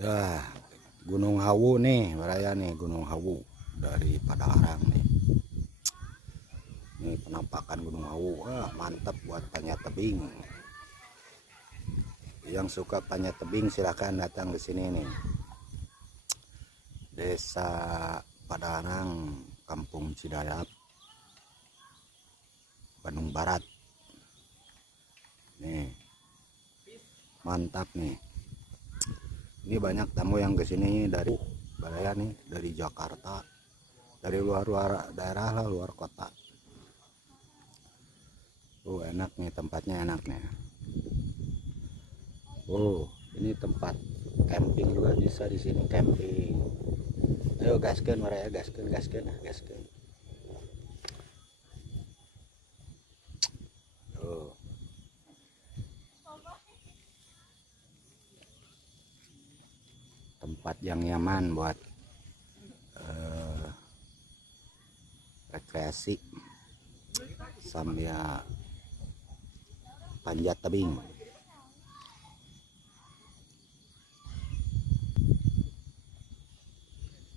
Ya, Gunung Hawu nih, Baraya nih, Gunung Hawu dari Padalarang nih. Ini penampakan Gunung Hawu, mantap buat panjat tebing. Yang suka panjat tebing silahkan datang ke sini nih. Desa Padalarang, Kampung Cidayap, Bandung Barat. Nih, mantap nih. Ini banyak tamu yang kesini dari Baraya nih, dari Jakarta, dari luar daerah lah, luar kota. Enak nih, tempatnya enak nih. Ini tempat camping juga bisa di sini, camping. Ayo gaskeun Baraya, gaskeun. Tuh. Tempat yang nyaman buat rekreasi sambil panjat tebing.